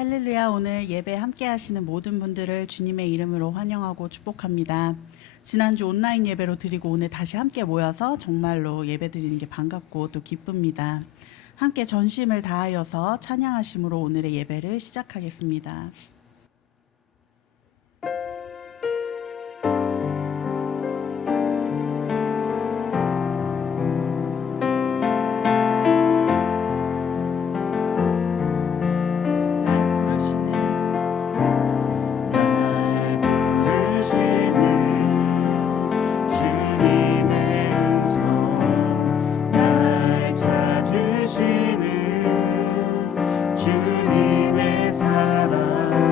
할렐루야, 오늘 예배 함께 하시는 모든 분들을 주님의 이름으로 환영하고 축복합니다. 지난주 온라인 예배로 드리고 오늘 다시 함께 모여서 정말로 예배 드리는 게 반갑고 또 기쁩니다. 함께 전심을 다하여서 찬양하심으로 오늘의 예배를 시작하겠습니다. 주님의 사랑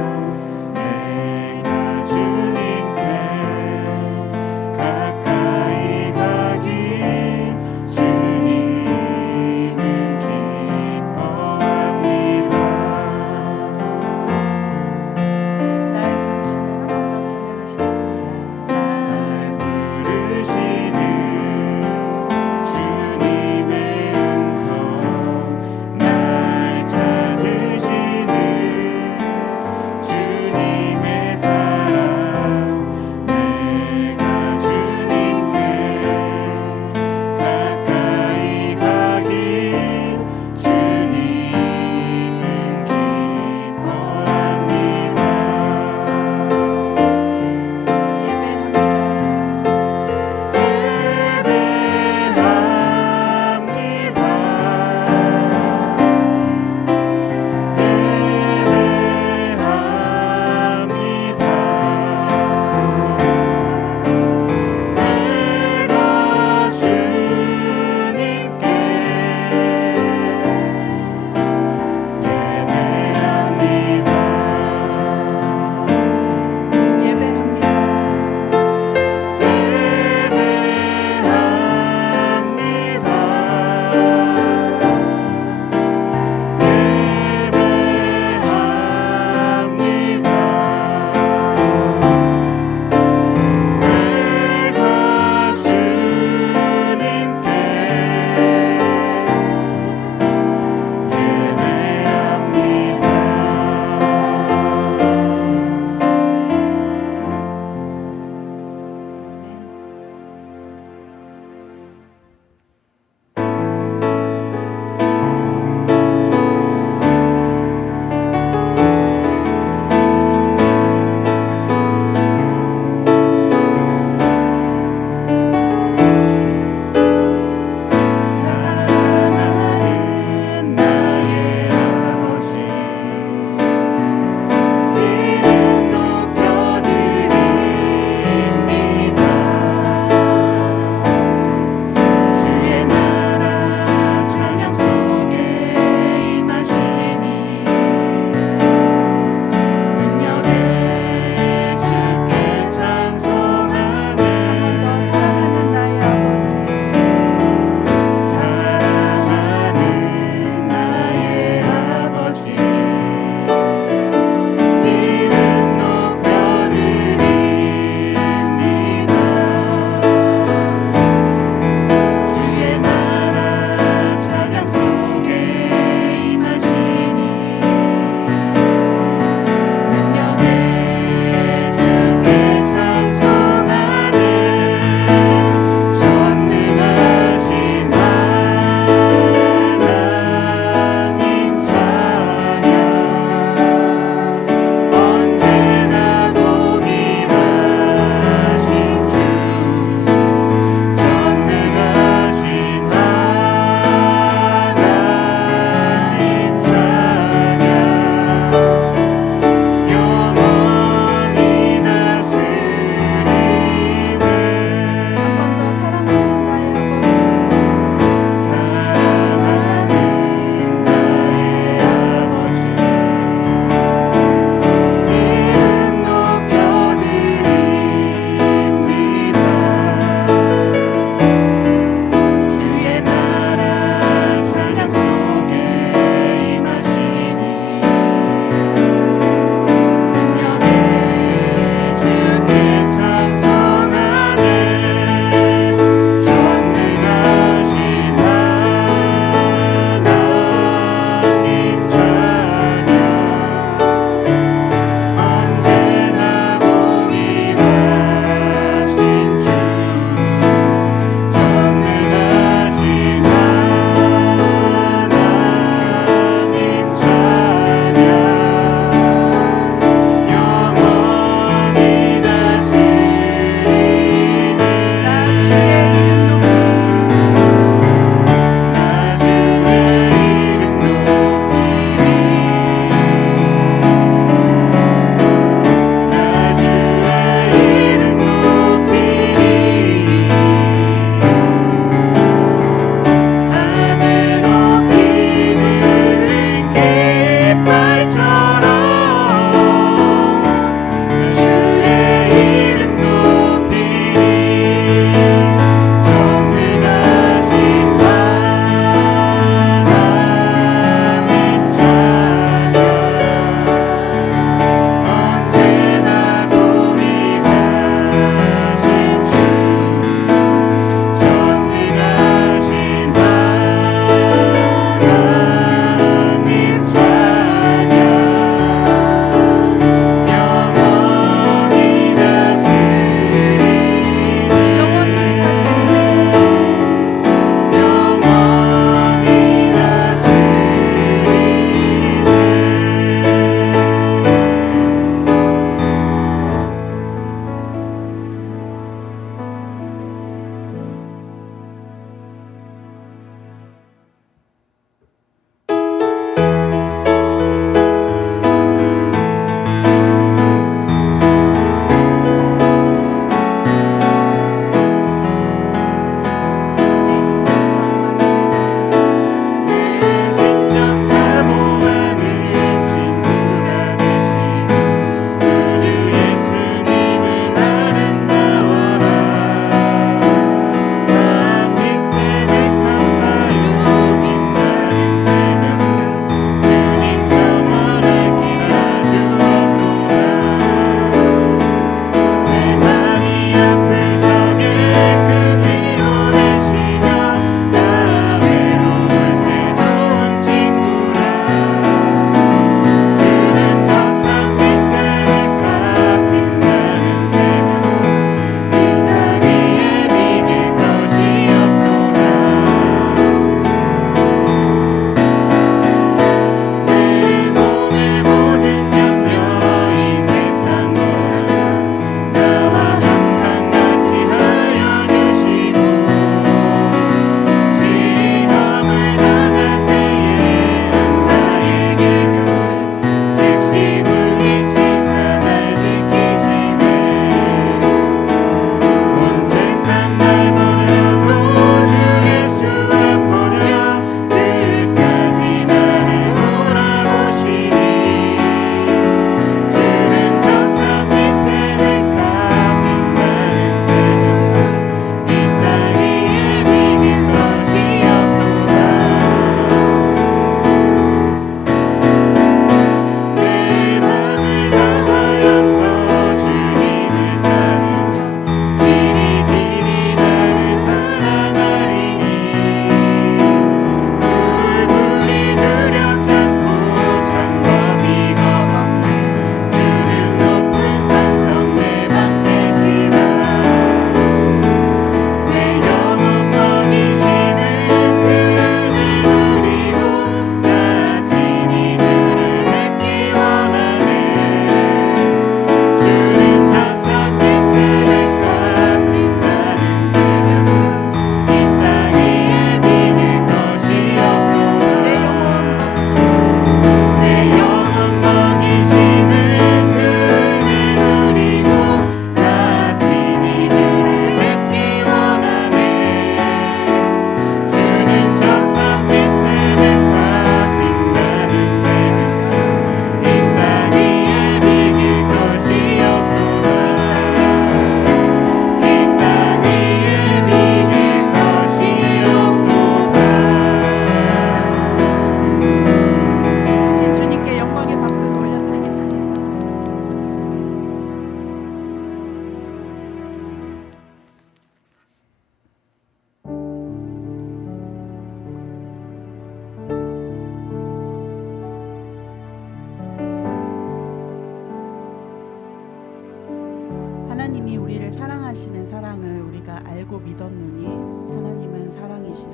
하나님이 우리를 사랑하시는 사랑을 우리가 알고 믿었노니 하나님은 사랑이시라.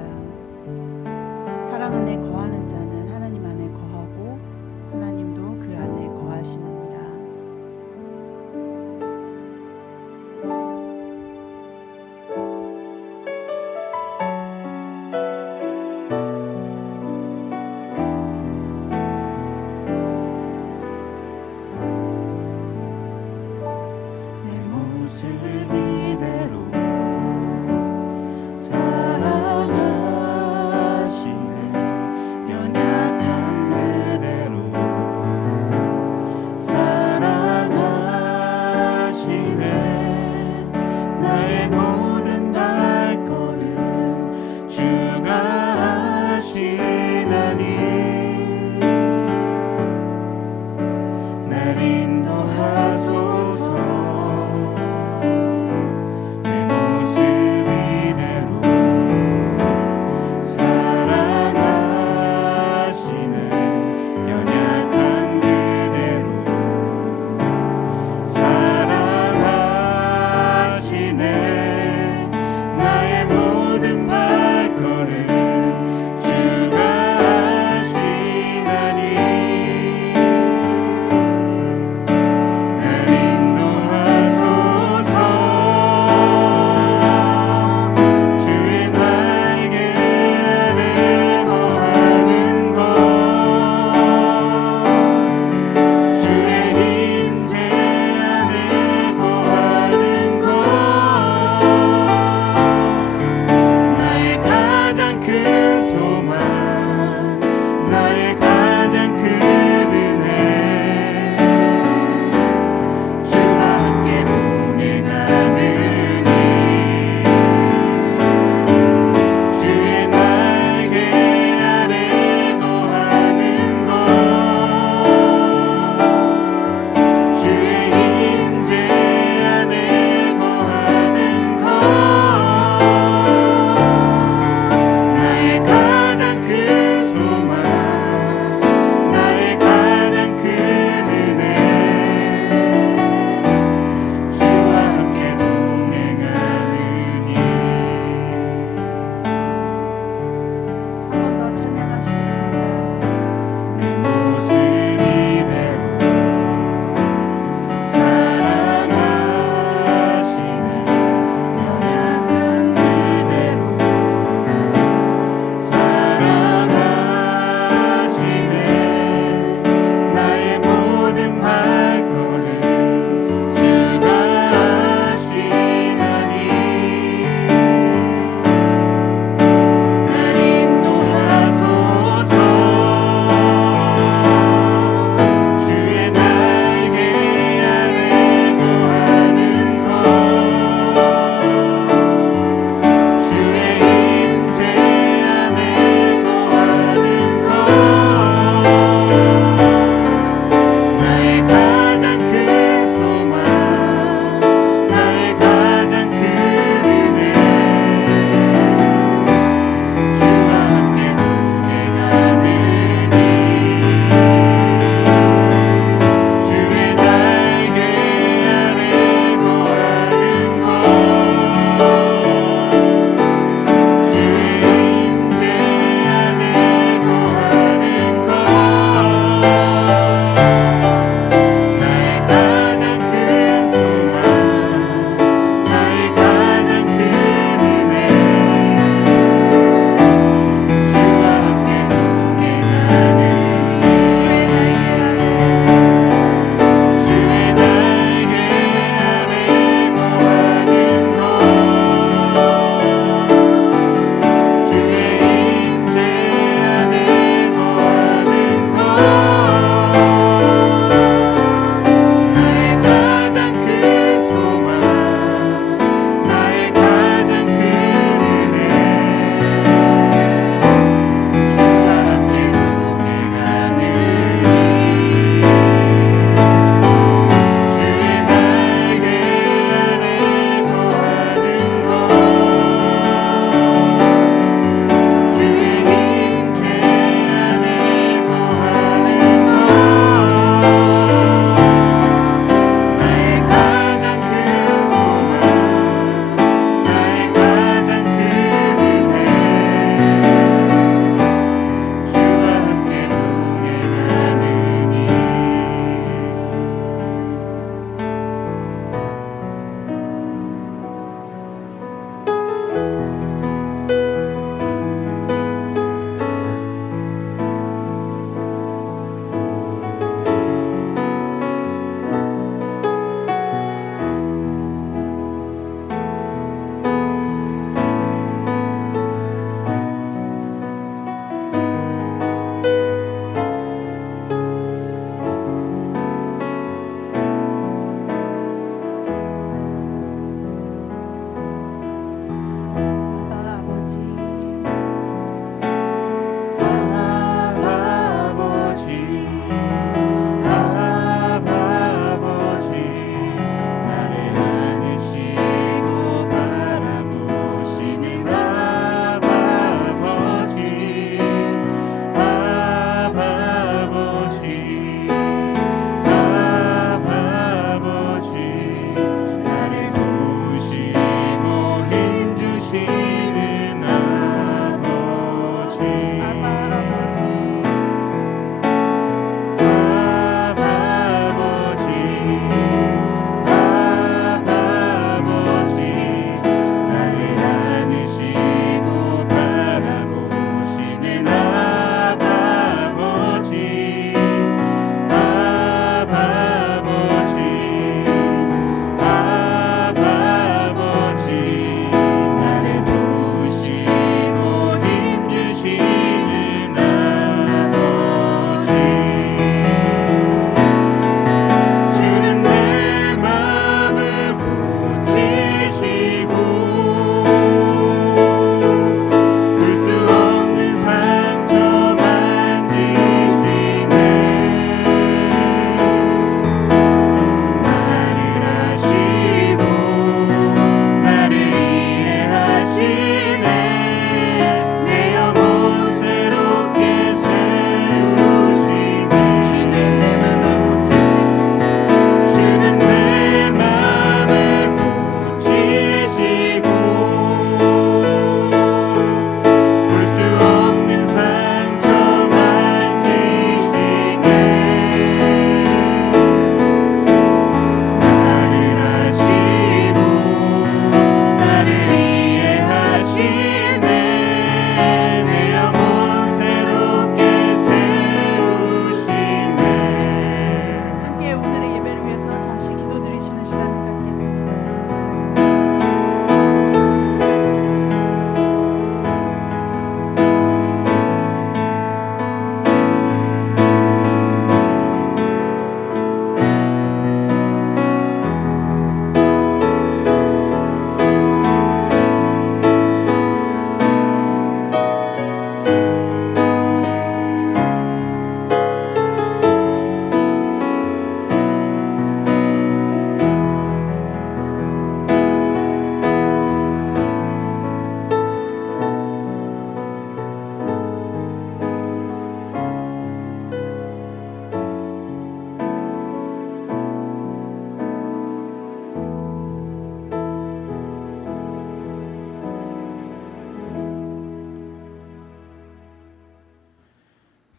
사랑 안에 거하는 자는 하나님 안에 거하고 하나님도 그 안에 거하시느니라. 내 모습 이대로 사랑하시네. 연약한 그대로 사랑하시네. 나의 모든 발걸음 주가 하시나니 날 인도하소서.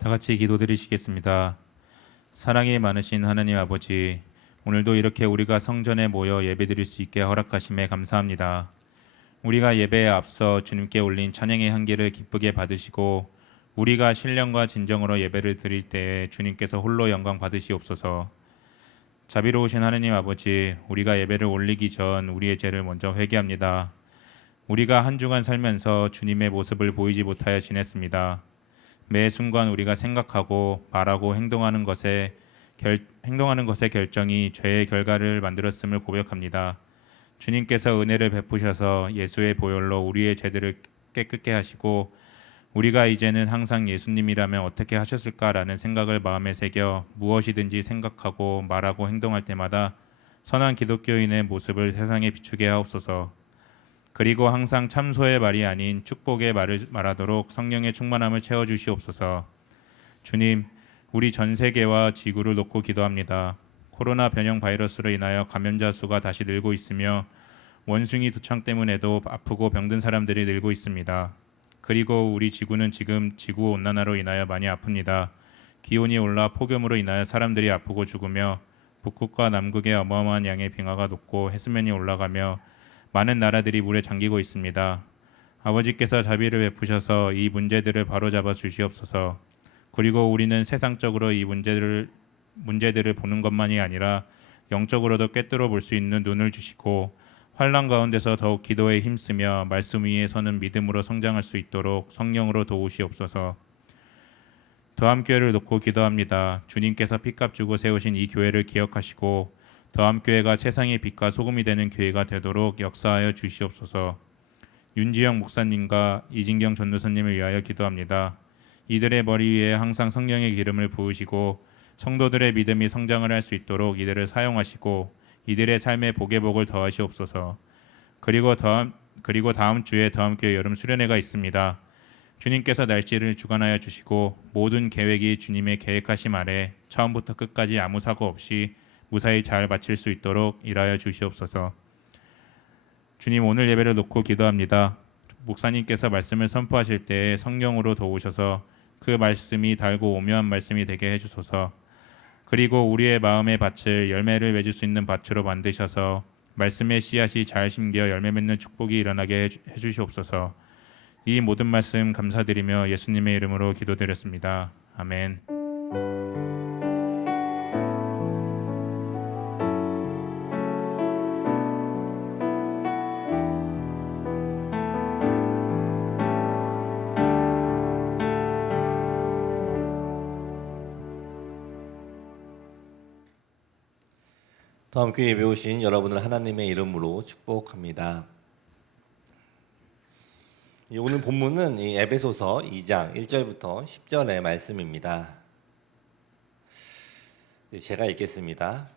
다 같이 기도드리시겠습니다. 사랑이 많으신 하나님 아버지, 오늘도 이렇게 우리가 성전에 모여 예배드릴 수 있게 허락하심에 감사합니다. 우리가 예배에 앞서 주님께 올린 찬양의 향기를 기쁘게 받으시고 우리가 신령과 진정으로 예배를 드릴 때에 주님께서 홀로 영광 받으시옵소서. 자비로우신 하나님 아버지, 우리가 예배를 올리기 전 우리의 죄를 먼저 회개합니다. 우리가 한 주간 살면서 주님의 모습을 보이지 못하여 지냈습니다. 매 순간 우리가 생각하고 말하고 행동하는 것의 결정이 죄의 결과를 만들었음을 고백합니다. 주님께서 은혜를 베푸셔서 예수의 보혈로 우리의 죄들을 깨끗게 하시고 우리가 이제는 항상 예수님이라면 어떻게 하셨을까라는 생각을 마음에 새겨 무엇이든지 생각하고 말하고 행동할 때마다 선한 기독교인의 모습을 세상에 비추게 하옵소서. 그리고 항상 참소의 말이 아닌 축복의 말을 말하도록 성령의 충만함을 채워주시옵소서. 주님, 우리 전 세계와 지구를 놓고 기도합니다. 코로나 변형 바이러스로 인하여 감염자 수가 다시 늘고 있으며 원숭이 두창 때문에도 아프고 병든 사람들이 늘고 있습니다. 그리고 우리 지구는 지금 지구 온난화로 인하여 많이 아픕니다. 기온이 올라 폭염으로 인하여 사람들이 아프고 죽으며 북극과 남극의 어마어마한 양의 빙하가 녹고 해수면이 올라가며 많은 나라들이 물에 잠기고 있습니다. 아버지께서 자비를 베푸셔서 이 문제들을 바로잡아 주시옵소서. 그리고 우리는 세상적으로 이 문제들을 보는 것만이 아니라 영적으로도 꿰뚫어 볼 수 있는 눈을 주시고 환난 가운데서 더욱 기도에 힘쓰며 말씀 위에 서는 믿음으로 성장할 수 있도록 성령으로 도우시옵소서. 더함교회를 놓고 기도합니다. 주님께서 피값 주고 세우신 이 교회를 기억하시고 더함교회가 세상의 빛과 소금이 되는 교회가 되도록 역사하여 주시옵소서. 윤지영 목사님과 이진경 전도사님을 위하여 기도합니다. 이들의 머리 위에 항상 성령의 기름을 부으시고 성도들의 믿음이 성장을 할 수 있도록 이들을 사용하시고 이들의 삶에 복의 복을 더하시옵소서. 그리고 다음 주에 더함교회 여름 수련회가 있습니다. 주님께서 날짜를 주관하여 주시고 모든 계획이 주님의 계획하심 아래 처음부터 끝까지 아무 사고 없이 무사히 잘 마칠 수 있도록 일하여 주시옵소서. 주님, 오늘 예배를 놓고 기도합니다. 목사님께서 말씀을 선포하실 때에 성령으로 도우셔서 그 말씀이 달고 오묘한 말씀이 되게 해주소서. 그리고 우리의 마음의 밭을 열매를 맺을 수 있는 밭으로 만드셔서 말씀의 씨앗이 잘 심겨 열매 맺는 축복이 일어나게 해주시옵소서. 이 모든 말씀 감사드리며 예수님의 이름으로 기도드렸습니다. 아멘. 더함교회 예배 오신 여러분을 하나님의 이름으로 축복합니다. 오늘 본문은 에베소서 2장 1절부터 10절의 말씀입니다. 제가 읽겠습니다.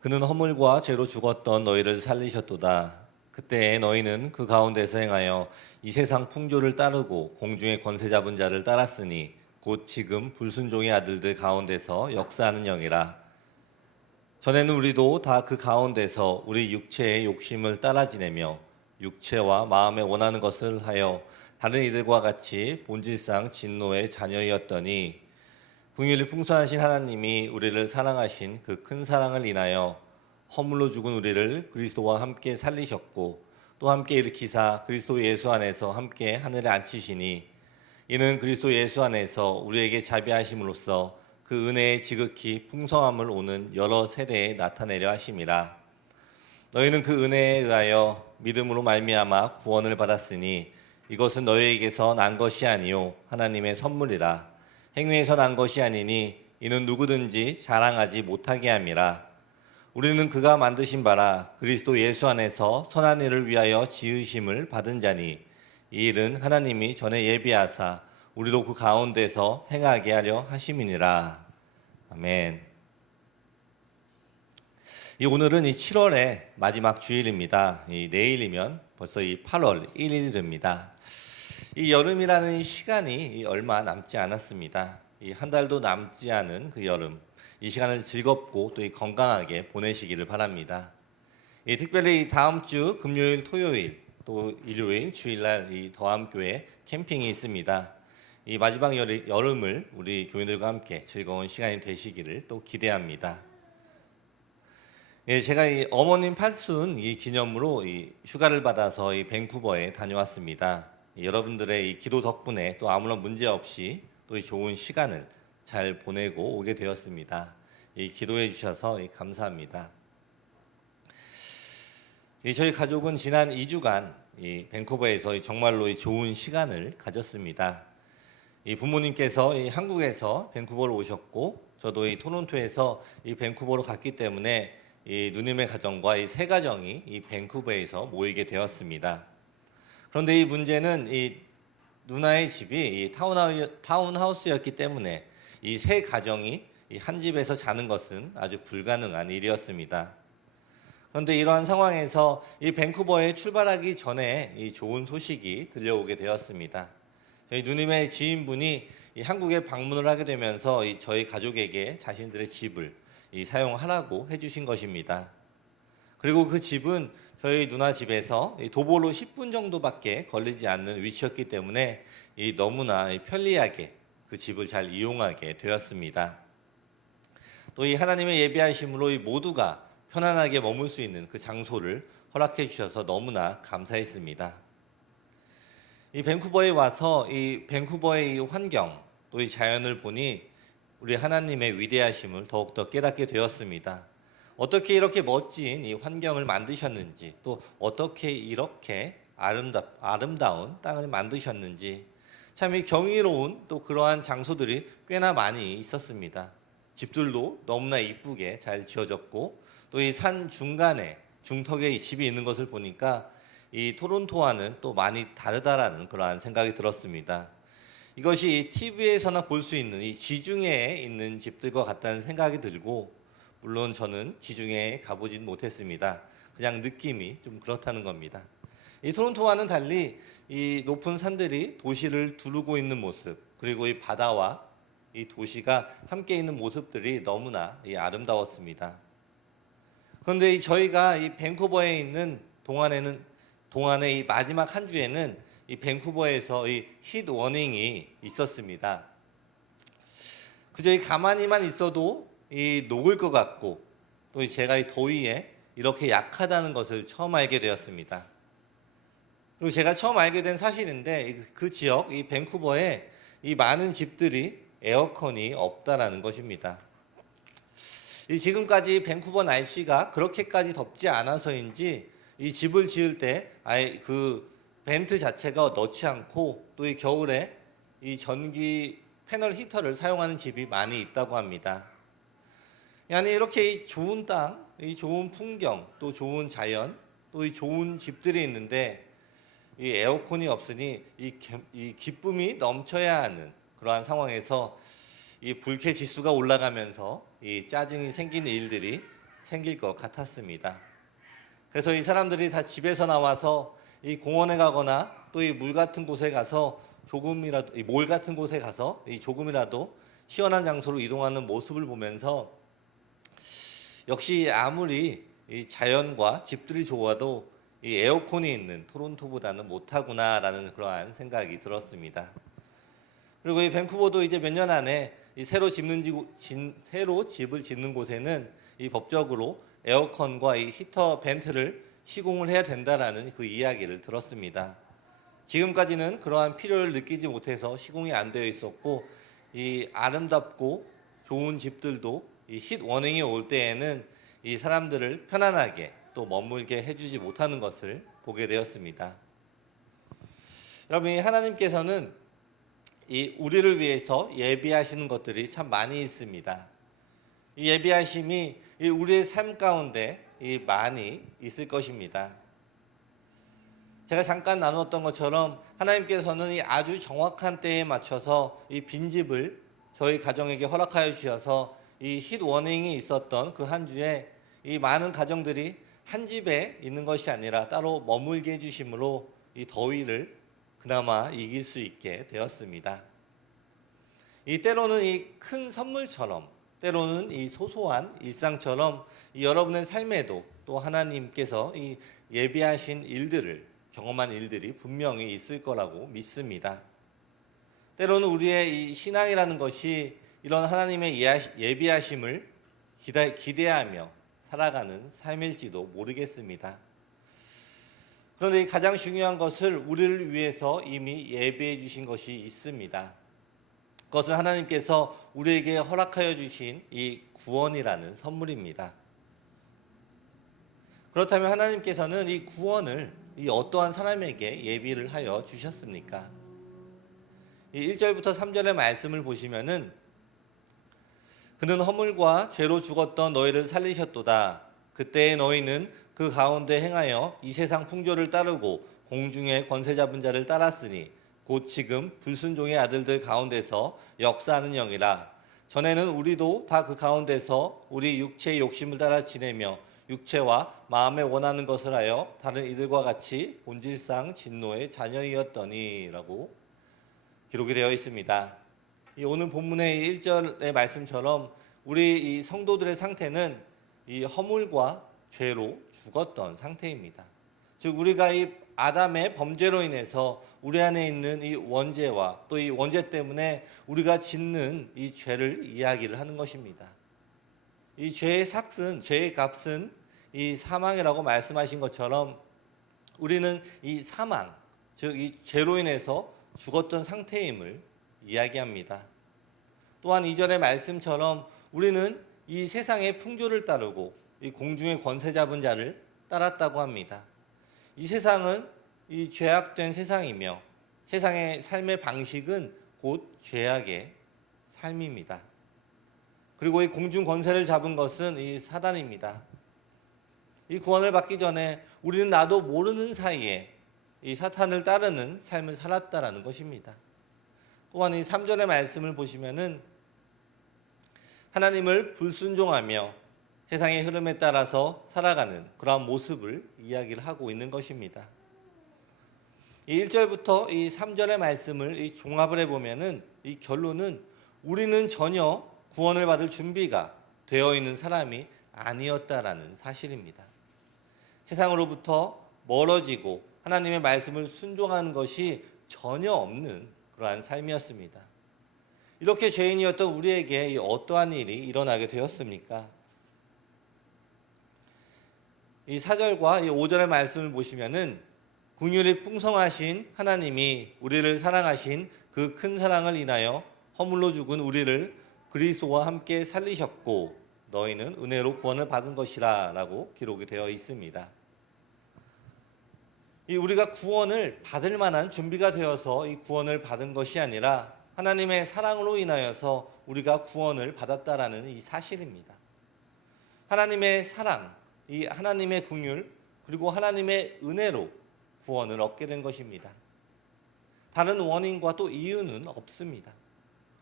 그는 허물과 죄로 죽었던 너희를 살리셨도다. 그때 너희는 그 가운데서 행하여 이 세상 풍조를 따르고 공중의 권세 잡은 자를 따랐으니 곧 지금 불순종의 아들들 가운데서 역사하는 영이라. 전에는 우리도 다 그 가운데서 우리 육체의 욕심을 따라 지내며 육체와 마음에 원하는 것을 하여 다른 이들과 같이 본질상 진노의 자녀이었더니 긍휼이 풍성하신 하나님이 우리를 사랑하신 그 큰 사랑을 인하여 허물로 죽은 우리를 그리스도와 함께 살리셨고 또 함께 일으키사 그리스도 예수 안에서 함께 하늘에 앉히시니 이는 그리스도 예수 안에서 우리에게 자비하심으로써 그 은혜의 지극히 풍성함을 오는 여러 세대에 나타내려 하심이라. 너희는 그 은혜에 의하여 믿음으로 말미암아 구원을 받았으니 이것은 너희에게서 난 것이 아니요 하나님의 선물이라. 행위에서 난 것이 아니니 이는 누구든지 자랑하지 못하게 함이라. 우리는 그가 만드신 바라 그리스도 예수 안에서 선한 일을 위하여 지으심을 받은 자니 이 일은 하나님이 전에 예비하사 우리도 그 가운데서 행하게 하려 하심이니라. 아멘. 오늘은 7월의 마지막 주일입니다. 내일이면 벌써 8월 1일이 됩니다. 이 여름이라는 시간이 얼마 남지 않았습니다. 한 달도 남지 않은 그 여름, 이 시간을 즐겁고 또 건강하게 보내시기를 바랍니다. 특별히 다음 주 금요일, 토요일, 또 일요일, 주일날 이 더함교회 캠핑이 있습니다. 이 마지막 여름을 우리 교인들과 함께 즐거운 시간이 되시기를 또 기대합니다. 예, 제가 이 어머님 팔순 이 기념으로 이 휴가를 받아서 이 밴쿠버에 다녀왔습니다. 여러분들의 이 기도 덕분에 또 아무런 문제 없이 또 이 좋은 시간을 잘 보내고 오게 되었습니다. 이 기도해 주셔서 감사합니다. 저희 가족은 지난 2주간 이 밴쿠버에서 정말로 좋은 시간을 가졌습니다. 이 부모님께서 이 한국에서 밴쿠버로 오셨고, 저도 이 토론토에서 이 밴쿠버로 갔기 때문에 이 누님의 가정과 이 세 가정이 이 밴쿠버에서 모이게 되었습니다. 그런데 이 문제는 이 누나의 집이 이 타운하우스였기 때문에 이 세 가정이 이 한 집에서 자는 것은 아주 불가능한 일이었습니다. 그런데 이러한 상황에서 이 밴쿠버에 출발하기 전에 이 좋은 소식이 들려오게 되었습니다. 저희 누님의 지인분이 이 한국에 방문을 하게 되면서 이 저희 가족에게 자신들의 집을 이 사용하라고 해주신 것입니다. 그리고 그 집은 저희 누나 집에서 이 도보로 10분 정도밖에 걸리지 않는 위치였기 때문에 이 너무나 편리하게 그 집을 잘 이용하게 되었습니다. 또 이 하나님의 예비하심으로 이 모두가 편안하게 머물 수 있는 그 장소를 허락해 주셔서 너무나 감사했습니다. 이 밴쿠버에 와서 이 밴쿠버의 이 환경 또 이 자연을 보니 우리 하나님의 위대하심을 더욱더 깨닫게 되었습니다. 어떻게 이렇게 멋진 이 환경을 만드셨는지, 또 어떻게 이렇게 아름다운 땅을 만드셨는지, 참 이 경이로운 또 그러한 장소들이 꽤나 많이 있었습니다. 집들도 너무나 이쁘게 잘 지어졌고, 또 이 산 중간에 중턱에 이 집이 있는 것을 보니까 이 토론토와는 또 많이 다르다라는 그러한 생각이 들었습니다. 이것이 TV에서나 볼 수 있는 이 지중해에 있는 집들과 같다는 생각이 들고, 물론 저는 지중해에 가보진 못했습니다. 그냥 느낌이 좀 그렇다는 겁니다. 이 토론토와는 달리 이 높은 산들이 도시를 두르고 있는 모습, 그리고 이 바다와 이 도시가 함께 있는 모습들이 너무나 아름다웠습니다. 그런데 저희가 이 밴쿠버에 있는 동안의 이 마지막 한 주에는 이 밴쿠버에서 이 힛 워닝이 있었습니다. 그저 이 가만히만 있어도 이 녹을 것 같고, 또 제가 이 더위에 이렇게 약하다는 것을 처음 알게 되었습니다. 그리고 제가 처음 알게 된 사실인데, 그 지역 이 밴쿠버에 이 많은 집들이 에어컨이 없다라는 것입니다. 이 지금까지 밴쿠버 날씨가 그렇게까지 덥지 않아서인지 이 집을 지을 때 아예 그 벤트 자체가 넣지 않고, 또 이 겨울에 이 전기 패널 히터를 사용하는 집이 많이 있다고 합니다. 아니 이렇게 이 좋은 땅, 이 좋은 풍경, 또 좋은 자연, 또 이 좋은 집들이 있는데 이 에어컨이 없으니 이 기쁨이 넘쳐야 하는 그러한 상황에서 이 불쾌 지수가 올라가면서 이 짜증이 생기는 일들이 생길 것 같았습니다. 그래서 이 사람들이 다 집에서 나와서 이 공원에 가거나 또 이 물 같은 곳에 가서 조금이라도 이 몰 같은 곳에 가서 이 조금이라도 시원한 장소로 이동하는 모습을 보면서 역시 아무리 이 자연과 집들이 좋아도 이 에어컨이 있는 토론토보다는 못하구나라는 그러한 생각이 들었습니다. 그리고 이 밴쿠버도 이제 몇 년 안에 이 새로 집을 짓는 곳에는 이 법적으로 에어컨과 이 히터 벤트를 시공을 해야 된다라는 그 이야기를 들었습니다. 지금까지는 그러한 필요를 느끼지 못해서 시공이 안 되어 있었고, 이 아름답고 좋은 집들도 이 힛 워닝이 올 때에는 이 사람들을 편안하게 또 머물게 해주지 못하는 것을 보게 되었습니다. 여러분, 이 하나님께서는 이 우리를 위해서 예비하시는 것들이 참 많이 있습니다. 이 예비하심이 이 우리의 삶 가운데 이 많이 있을 것입니다. 제가 잠깐 나누었던 것처럼 하나님께서는 이 아주 정확한 때에 맞춰서 이 빈집을 저희 가정에게 허락하여 주셔서 이 힛 워닝이 있었던 그 한 주에 이 많은 가정들이 한 집에 있는 것이 아니라 따로 머물게 해주심으로 이 더위를 그나마 이길 수 있게 되었습니다. 이 때로는 이 큰 선물처럼, 때로는 이 소소한 일상처럼 이 여러분의 삶에도 또 하나님께서 이 예비하신 일들을 경험한 일들이 분명히 있을 거라고 믿습니다. 때로는 우리의 이 신앙이라는 것이 이런 하나님의 예비하심을 기대하며 살아가는 삶일지도 모르겠습니다. 그런데 가장 중요한 것을 우리를 위해서 이미 예비해 주신 것이 있습니다. 그것은 하나님께서 우리에게 허락하여 주신 이 구원이라는 선물입니다. 그렇다면 하나님께서는 이 구원을 이 어떠한 사람에게 예비를 하여 주셨습니까? 이 1절부터 3절의 말씀을 보시면은 그는 허물과 죄로 죽었던 너희를 살리셨도다. 그때의 너희는 그 가운데 행하여 이 세상 풍조를 따르고 공중의 권세 잡은 자를 따랐으니 곧 지금 불순종의 아들들 가운데서 역사하는 영이라. 전에는 우리도 다 그 가운데서 우리 육체의 욕심을 따라 지내며 육체와 마음에 원하는 것을 하여 다른 이들과 같이 본질상 진노의 자녀이었더니 라고 기록이 되어 있습니다. 이 오늘 본문의 1절의 말씀처럼 우리 이 성도들의 상태는 이 허물과 죄로 죽었던 상태입니다. 즉 우리가 이 아담의 범죄로 인해서 우리 안에 있는 이 원죄와 또 이 원죄 때문에 우리가 짓는 이 죄를 이야기를 하는 것입니다. 이 죄의 삭은, 죄의 값은 이 사망이라고 말씀하신 것처럼 우리는 이 사망, 즉 이 죄로 인해서 죽었던 상태임을 이야기합니다. 또한 2절의 말씀처럼 우리는 이 세상의 풍조를 따르고 이 공중의 권세 잡은 자를 따랐다고 합니다. 이 세상은 이 죄악된 세상이며 세상의 삶의 방식은 곧 죄악의 삶입니다. 그리고 이 공중 권세를 잡은 것은 이 사단입니다. 이 구원을 받기 전에 우리는 나도 모르는 사이에 이 사탄을 따르는 삶을 살았다라는 것입니다. 또한 이 3절의 말씀을 보시면은 하나님을 불순종하며 세상의 흐름에 따라서 살아가는 그러한 모습을 이야기를 하고 있는 것입니다. 이 1절부터 이 3절의 말씀을 이 종합을 해보면은 이 결론은 우리는 전혀 구원을 받을 준비가 되어 있는 사람이 아니었다라는 사실입니다. 세상으로부터 멀어지고 하나님의 말씀을 순종하는 것이 전혀 없는 그러한 삶이었습니다. 이렇게 죄인이었던 우리에게 어떠한 일이 일어나게 되었습니까? 이 4절과 이 5절의 말씀을 보시면은 긍휼이 풍성하신 하나님이 우리를 사랑하신 그 큰 사랑을 인하여 허물로 죽은 우리를 그리스도와 함께 살리셨고 너희는 은혜로 구원을 받은 것이라 라고 기록이 되어 있습니다. 이 우리가 구원을 받을 만한 준비가 되어서 이 구원을 받은 것이 아니라 하나님의 사랑으로 인하여서 우리가 구원을 받았다라는 이 사실입니다. 하나님의 사랑, 이 하나님의 긍휼 그리고 하나님의 은혜로 구원을 얻게 된 것입니다. 다른 원인과 또 이유는 없습니다.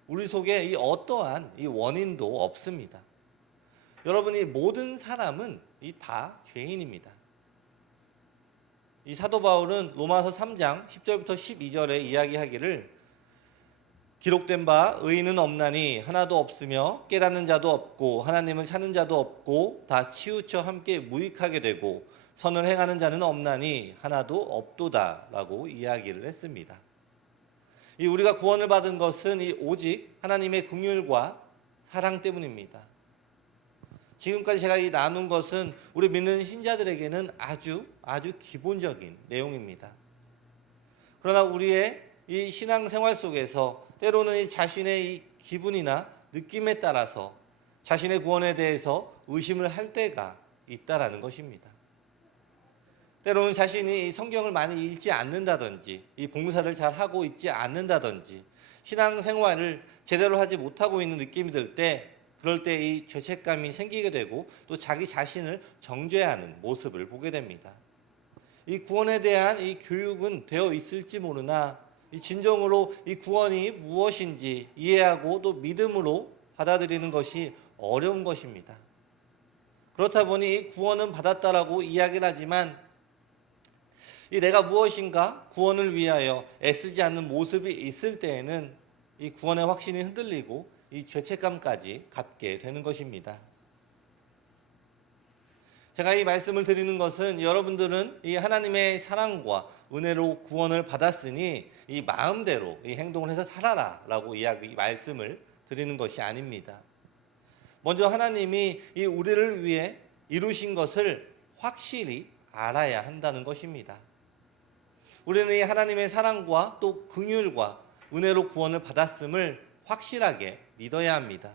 우리 속에 이 어떠한 이 원인도 없습니다. 여러분이 모든 사람은 이 다 죄인입니다. 이 사도 바울은 로마서 3장 10절부터 12절에 이야기하기를 기록된 바 의인은 없나니 하나도 없으며 깨닫는 자도 없고 하나님을 찾는 자도 없고 다 치우쳐 함께 무익하게 되고 선을 행하는 자는 없나니 하나도 없도다라고 이야기를 했습니다. 이 우리가 구원을 받은 것은 이 오직 하나님의 긍휼과 사랑 때문입니다. 지금까지 제가 이 나눈 것은 우리 믿는 신자들에게는 아주 기본적인 내용입니다. 그러나 우리의 이 신앙생활 속에서 때로는 이 자신의 이 기분이나 느낌에 따라서 자신의 구원에 대해서 의심을 할 때가 있다라는 것입니다. 때로는 자신이 성경을 많이 읽지 않는다든지 이 봉사를 잘 하고 있지 않는다든지 신앙생활을 제대로 하지 못하고 있는 느낌이 들 때 그럴 때 이 죄책감이 생기게 되고 또 자기 자신을 정죄하는 모습을 보게 됩니다. 이 구원에 대한 이 교육은 되어 있을지 모르나 이 진정으로 이 구원이 무엇인지 이해하고 또 믿음으로 받아들이는 것이 어려운 것입니다. 그렇다 보니 이 구원은 받았다라고 이야기를 하지만 이 내가 무엇인가 구원을 위하여 애쓰지 않는 모습이 있을 때에는 이 구원의 확신이 흔들리고 이 죄책감까지 갖게 되는 것입니다. 제가 이 말씀을 드리는 것은 여러분들은 이 하나님의 사랑과 은혜로 구원을 받았으니 이 마음대로 이 행동을 해서 살아라라고 이야기 말씀을 드리는 것이 아닙니다. 먼저 하나님이 이 우리를 위해 이루신 것을 확실히 알아야 한다는 것입니다. 우리는 이 하나님의 사랑과 또 긍휼과 은혜로 구원을 받았음을 확실하게 믿어야 합니다.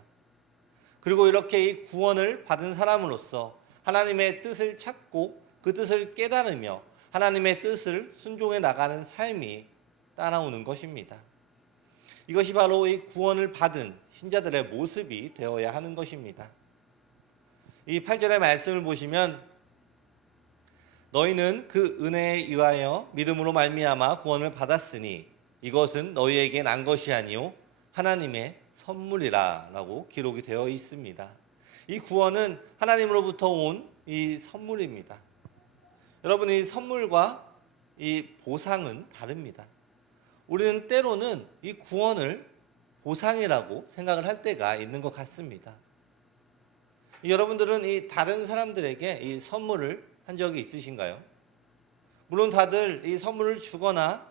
그리고 이렇게 이 구원을 받은 사람으로서 하나님의 뜻을 찾고 그 뜻을 깨달으며 하나님의 뜻을 순종해 나가는 삶이 따라오는 것입니다. 이것이 바로 이 구원을 받은 신자들의 모습이 되어야 하는 것입니다. 이 8절의 말씀을 보시면 너희는 그 은혜에 의하여 믿음으로 말미암아 구원을 받았으니 이것은 너희에게 난 것이 아니요 하나님의 선물이라 라고 기록이 되어 있습니다. 이 구원은 하나님으로부터 온 이 선물입니다. 여러분, 이 선물과 이 보상은 다릅니다. 우리는 때로는 이 구원을 보상이라고 생각을 할 때가 있는 것 같습니다. 여러분들은 이 다른 사람들에게 이 선물을 한 적이 있으신가요? 물론 다들 이 선물을 주거나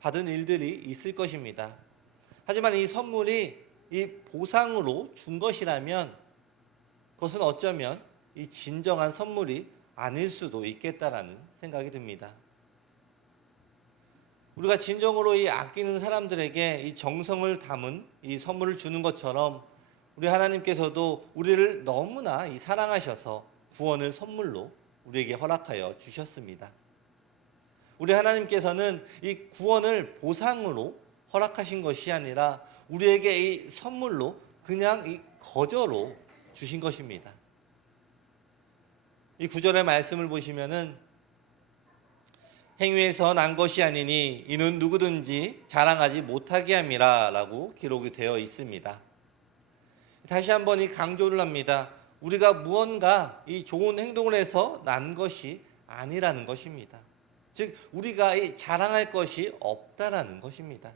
받은 일들이 있을 것입니다. 하지만 이 선물이 이 보상으로 준 것이라면 그것은 어쩌면 이 진정한 선물이 아닐 수도 있겠다라는 생각이 듭니다. 우리가 진정으로 이 아끼는 사람들에게 이 정성을 담은 이 선물을 주는 것처럼 우리 하나님께서도 우리를 너무나 이 사랑하셔서 구원을 선물로 우리에게 허락하여 주셨습니다. 우리 하나님께서는 이 구원을 보상으로 허락하신 것이 아니라 우리에게 이 선물로 그냥 이 거저로 주신 것입니다. 이 9절의 말씀을 보시면은 행위에서 난 것이 아니니 이는 누구든지 자랑하지 못하게 함이라 라고 기록이 되어 있습니다. 다시 한번 이 강조를 합니다. 우리가 무언가 이 좋은 행동을 해서 난 것이 아니라는 것입니다. 즉 우리가 이 자랑할 것이 없다라는 것입니다.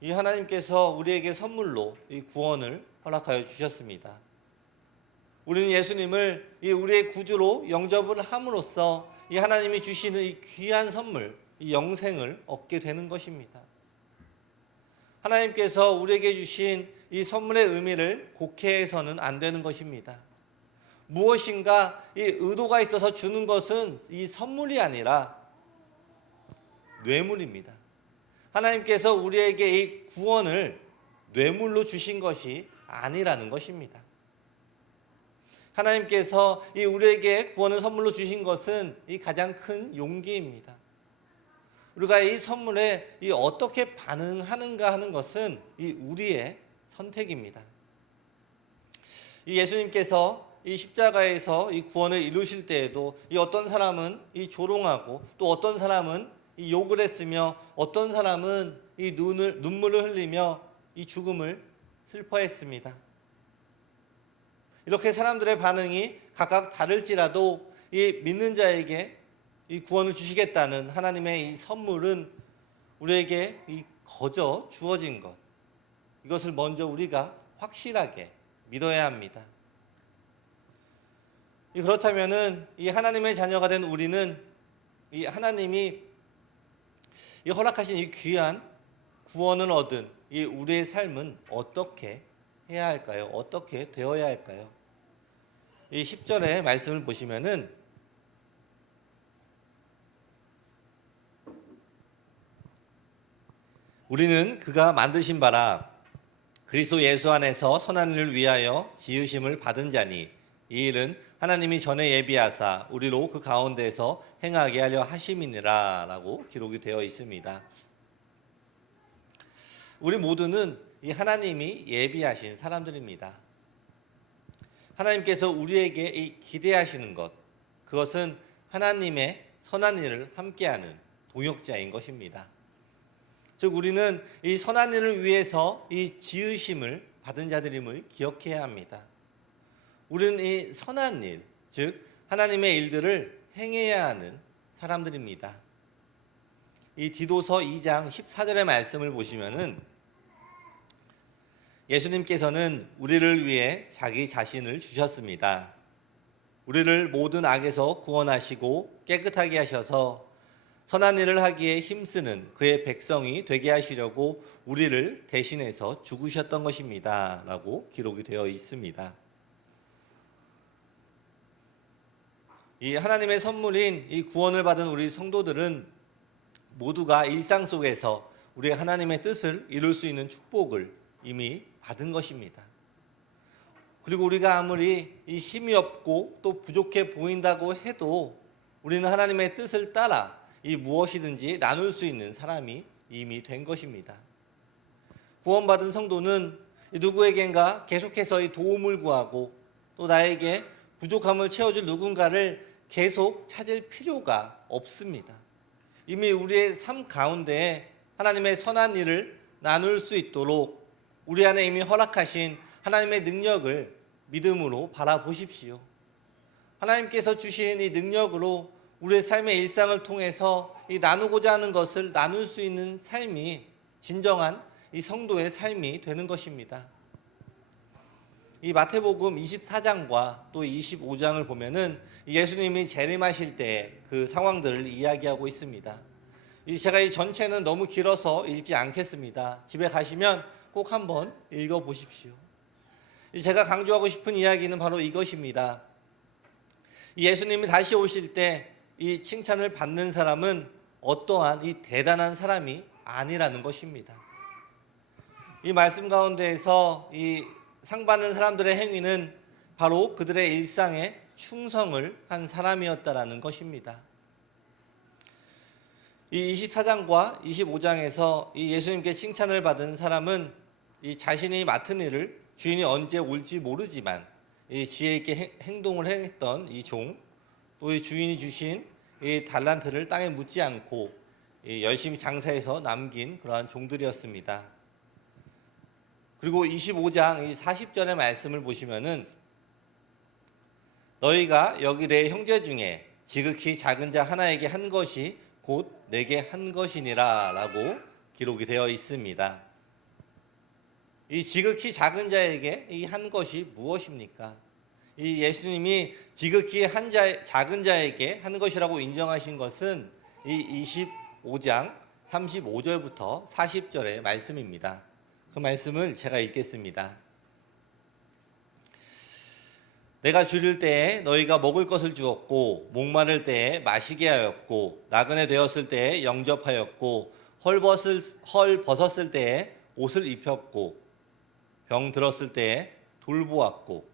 이 하나님께서 우리에게 선물로 이 구원을 허락하여 주셨습니다. 우리는 예수님을 이 우리의 구주로 영접을 함으로써 이 하나님이 주시는 이 귀한 선물, 이 영생을 얻게 되는 것입니다. 하나님께서 우리에게 주신 이 선물의 의미를 곡해해서는 안 되는 것입니다. 무엇인가 이 의도가 있어서 주는 것은 이 선물이 아니라 뇌물입니다. 하나님께서 우리에게 이 구원을 뇌물로 주신 것이 아니라는 것입니다. 하나님께서 이 우리에게 구원을 선물로 주신 것은 이 가장 큰 용기입니다. 우리가 이 선물에 이 어떻게 반응하는가 하는 것은 이 우리의 선택입니다. 이 예수님께서 이 십자가에서 이 구원을 이루실 때에도 이 어떤 사람은 이 조롱하고 또 어떤 사람은 이 욕을 했으며 어떤 사람은 이 눈물을 흘리며 이 죽음을 슬퍼했습니다. 이렇게 사람들의 반응이 각각 다를지라도 이 믿는 자에게 이 구원을 주시겠다는 하나님의 이 선물은 우리에게 이 거저 주어진 것, 이것을 먼저 우리가 확실하게 믿어야 합니다. 그렇다면은 이 하나님의 자녀가 된 우리는 이 하나님이 이 허락하신 이 귀한 구원을 얻은 이 우리의 삶은 어떻게 해야 할까요? 어떻게 되어야 할까요? 이 10절의 말씀을 보시면은 우리는 그가 만드신 바라 그리스도 예수 안에서 선한 일을 위하여 지으심을 받은 자니 이 일은 하나님이 전에 예비하사 우리로 그 가운데서 행하게 하려 하심이니라 라고 기록이 되어 있습니다. 우리 모두는 이 하나님이 예비하신 사람들입니다. 하나님께서 우리에게 이 기대하시는 것, 그것은 하나님의 선한 일을 함께하는 동역자인 것입니다. 즉 우리는 이 선한 일을 위해서 이 지으심을 받은 자들임을 기억해야 합니다. 우리는 이 선한 일, 즉 하나님의 일들을 행해야 하는 사람들입니다. 이 디도서 2장 14절의 말씀을 보시면은 예수님께서는 우리를 위해 자기 자신을 주셨습니다. 우리를 모든 악에서 구원하시고 깨끗하게 하셔서 선한 일을 하기에 힘쓰는 그의 백성이 되게 하시려고 우리를 대신해서 죽으셨던 것입니다. 라고 기록이 되어 있습니다. 이 하나님의 선물인 이 구원을 받은 우리 성도들은 모두가 일상 속에서 우리 하나님의 뜻을 이룰 수 있는 축복을 이미 받은 것입니다. 그리고 우리가 아무리 이 힘이 없고 또 부족해 보인다고 해도 우리는 하나님의 뜻을 따라 이 무엇이든지 나눌 수 있는 사람이 이미 된 것입니다. 구원받은 성도는 누구에겐가 계속해서 이 도움을 구하고 또 나에게 부족함을 채워줄 누군가를 계속 찾을 필요가 없습니다. 이미 우리의 삶 가운데 하나님의 선한 일을 나눌 수 있도록 우리 안에 이미 허락하신 하나님의 능력을 믿음으로 바라보십시오. 하나님께서 주신 이 능력으로 우리의 삶의 일상을 통해서 이 나누고자 하는 것을 나눌 수 있는 삶이 진정한 이 성도의 삶이 되는 것입니다. 이 마태복음 24장과 또 25장을 보면은 예수님이 재림하실 때 그 상황들을 이야기하고 있습니다. 제가 이 전체는 너무 길어서 읽지 않겠습니다. 집에 가시면 꼭 한번 읽어보십시오. 제가 강조하고 싶은 이야기는 바로 이것입니다. 예수님이 다시 오실 때 이 칭찬을 받는 사람은 어떠한 이 대단한 사람이 아니라는 것입니다. 이 말씀 가운데에서 이 상 받는 사람들의 행위는 바로 그들의 일상에 충성을 한 사람이었다라는 것입니다. 이 24장과 25장에서 이 예수님께 칭찬을 받은 사람은 이 자신이 맡은 일을 주인이 언제 올지 모르지만 이 지혜 있게 행동을 행했던 이 종, 또 이 주인이 주신 이 달란트를 땅에 묻지 않고 이 열심히 장사해서 남긴 그러한 종들이었습니다. 그리고 25장 이 40절의 말씀을 보시면은 너희가 여기 내 형제 중에 지극히 작은 자 하나에게 한 것이 곧 내게 한 것이니라 라고 기록이 되어 있습니다. 이 지극히 작은 자에게 이 한 것이 무엇입니까? 이 예수님이 지극히 작은 자에게 한 것이라고 인정하신 것은 이 25장 35절부터 40절의 말씀입니다. 그 말씀을 제가 읽겠습니다. 내가 줄일 때에 너희가 먹을 것을 주었고 목마를 때에 마시게 하였고 나그네 되었을 때에 영접하였고 헐 벗었을 때에 옷을 입혔고 병 들었을 때에 돌보았고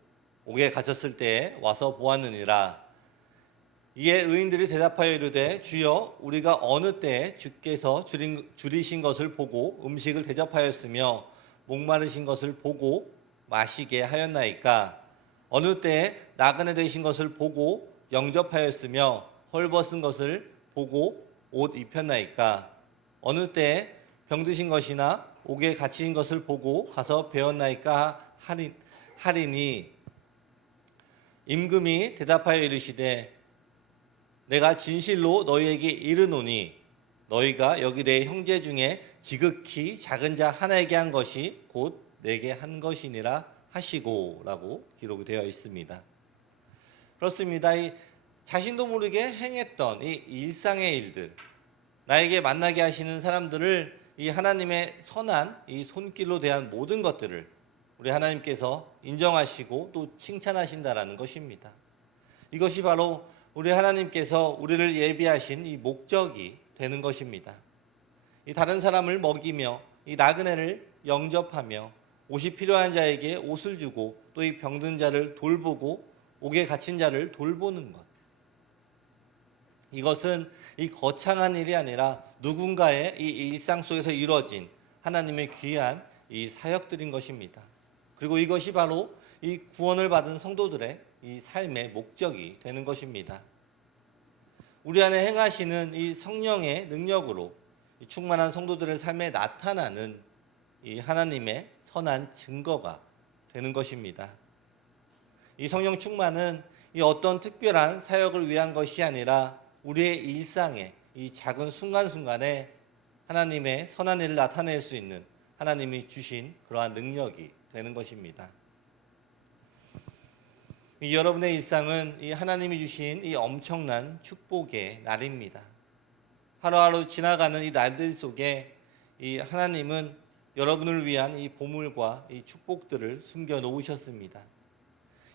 옥에 갇혔을 때에 와서 보았느니라. 이에 의인들이 대답하여 이르되 주여 우리가 어느 때에 주께서 줄이신 것을 보고 음식을 대접하였으며 목마르신 것을 보고 마시게 하였나이까? 어느 때에 나그네 되신 것을 보고 영접하였으며 헐벗은 것을 보고 옷 입혔나이까? 어느 때에 병드신 것이나 옥에 갇힌 것을 보고 가서 배웠나이까 하리니 임금이 대답하여 이르시되 내가 진실로 너희에게 이르노니 너희가 여기 내 형제 중에 지극히 작은 자 하나에게 한 것이 곧 내게 한 것이니라 하시고 라고 기록이 되어 있습니다. 그렇습니다. 이 자신도 모르게 행했던 이 일상의 일들, 나에게 만나게 하시는 사람들을 이 하나님의 선한 이 손길로 대한 모든 것들을 우리 하나님께서 인정하시고 또 칭찬하신다라는 것입니다. 이것이 바로 우리 하나님께서 우리를 예비하신 이 목적이 되는 것입니다. 이 다른 사람을 먹이며 이 나그네를 영접하며 옷이 필요한 자에게 옷을 주고 또 이 병든 자를 돌보고 옥에 갇힌 자를 돌보는 것. 이것은 이 거창한 일이 아니라 누군가의 이 일상 속에서 이루어진 하나님의 귀한 이 사역들인 것입니다. 그리고 이것이 바로 이 구원을 받은 성도들의 이 삶의 목적이 되는 것입니다. 우리 안에 행하시는 이 성령의 능력으로 충만한 성도들의 삶에 나타나는 이 하나님의 선한 증거가 되는 것입니다. 이 성령 충만은 이 어떤 특별한 사역을 위한 것이 아니라 우리의 일상의 이 작은 순간순간에 하나님의 선한 일을 나타낼 수 있는 하나님이 주신 그러한 능력이 되는 것입니다. 여러분의 일상은 이 하나님이 주신 이 엄청난 축복의 날입니다. 하루하루 지나가는 이 날들 속에 이 하나님은 여러분을 위한 이 보물과 이 축복들을 숨겨 놓으셨습니다.